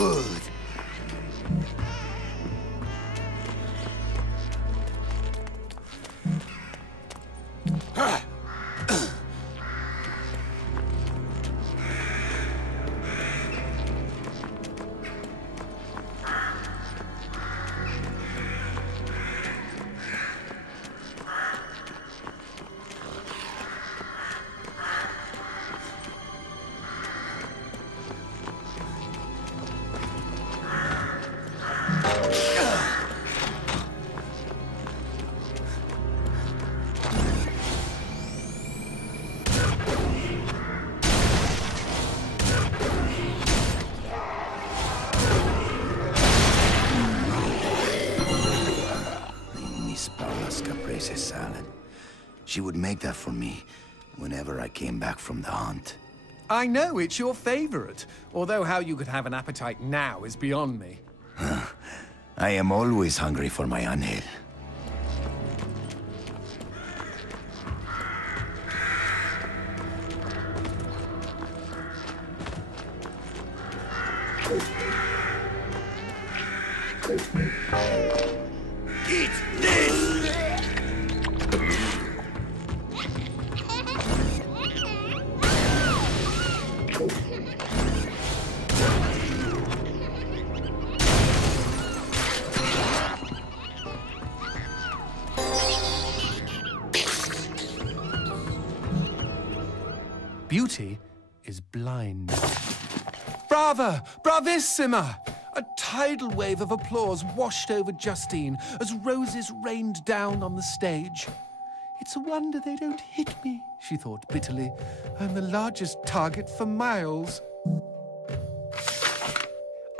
Good. Salad. She would make that for me whenever I came back from the hunt. I know, it's your favorite. Although how you could have an appetite now is beyond me. I am always hungry for my angel. Eat this! Beauty is blind. Brava! Bravissima! A tidal wave of applause washed over Justine as roses rained down on the stage. It's a wonder they don't hit me, she thought bitterly. I'm the largest target for miles.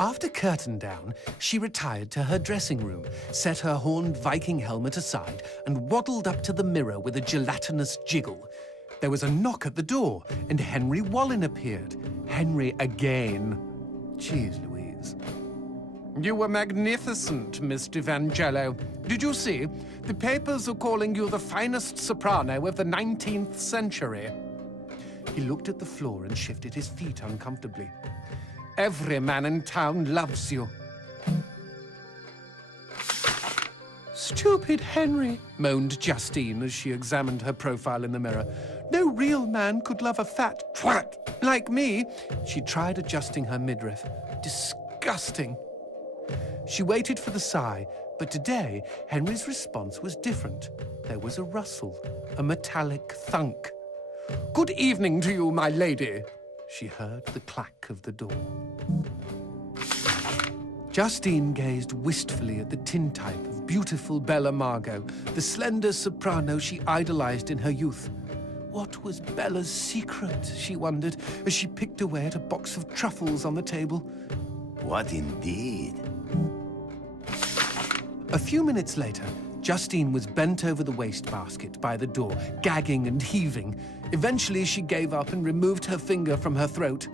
After curtain down, she retired to her dressing room, set her horned Viking helmet aside, and waddled up to the mirror with a gelatinous jiggle. There was a knock at the door, and Henry Wallin appeared. Henry again. Jeez Louise. You were magnificent, Miss D'Evangelo. Did you see? The papers are calling you the finest soprano of the 19th century. He looked at the floor and shifted his feet uncomfortably. Every man in town loves you. Stupid Henry, moaned Justine as she examined her profile in the mirror. No real man could love a fat twat like me. She tried adjusting her midriff. Disgusting. She waited for the sigh, but today Henry's response was different. There was a rustle, a metallic thunk. Good evening to you, my lady. She heard the clack of the door. Justine gazed wistfully at the tintype of beautiful Bella Margot, the slender soprano she idolized in her youth. What was Bella's secret, she wondered, as she picked away at a box of truffles on the table. What indeed? A few minutes later, Justine was bent over the wastebasket by the door, gagging and heaving. Eventually, she gave up and removed her finger from her throat.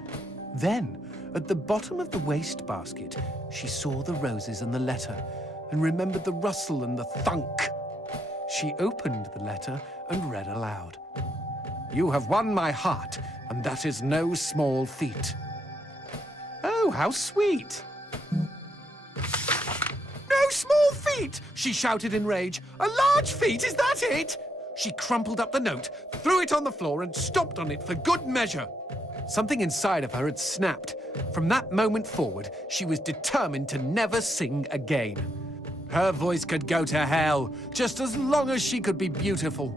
Then, at the bottom of the wastebasket, she saw the roses and the letter, and remembered the rustle and the thunk. She opened the letter and read aloud. You have won my heart, and that is no small feat. Oh, how sweet! No small feat! She shouted in rage. A large feat, is that it? She crumpled up the note, threw it on the floor, and stomped on it for good measure. Something inside of her had snapped. From that moment forward, she was determined to never sing again. Her voice could go to hell, just as long as she could be beautiful.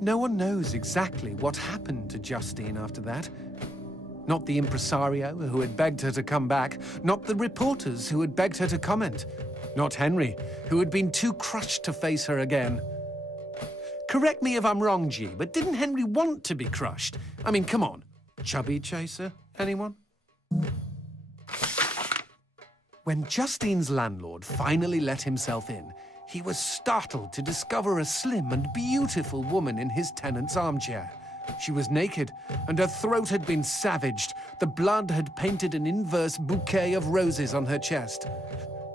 No one knows exactly what happened to Justine after that. Not the impresario who had begged her to come back, not the reporters who had begged her to comment, not Henry, who had been too crushed to face her again. Correct me if I'm wrong, G, but didn't Henry want to be crushed? I mean, come on. Chubby chaser, anyone? When Justine's landlord finally let himself in, he was startled to discover a slim and beautiful woman in his tenant's armchair. She was naked, and her throat had been savaged. The blood had painted an inverse bouquet of roses on her chest.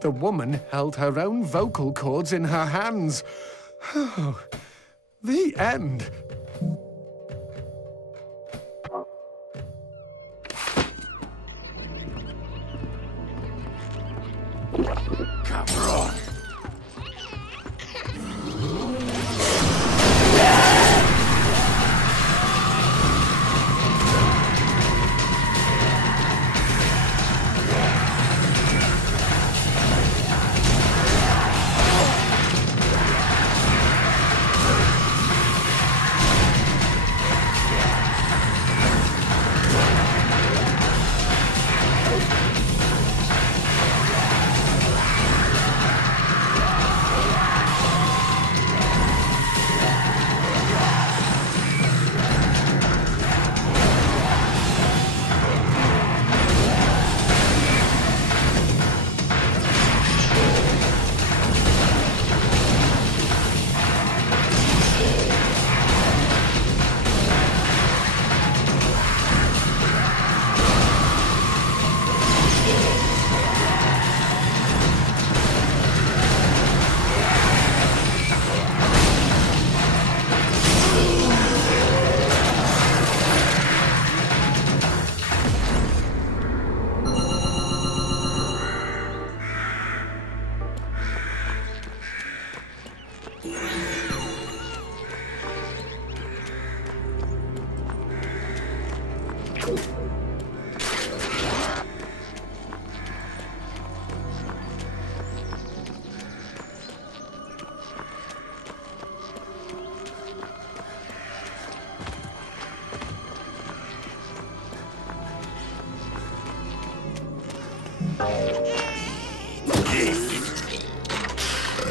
The woman held her own vocal cords in her hands. Oh, the end.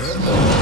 you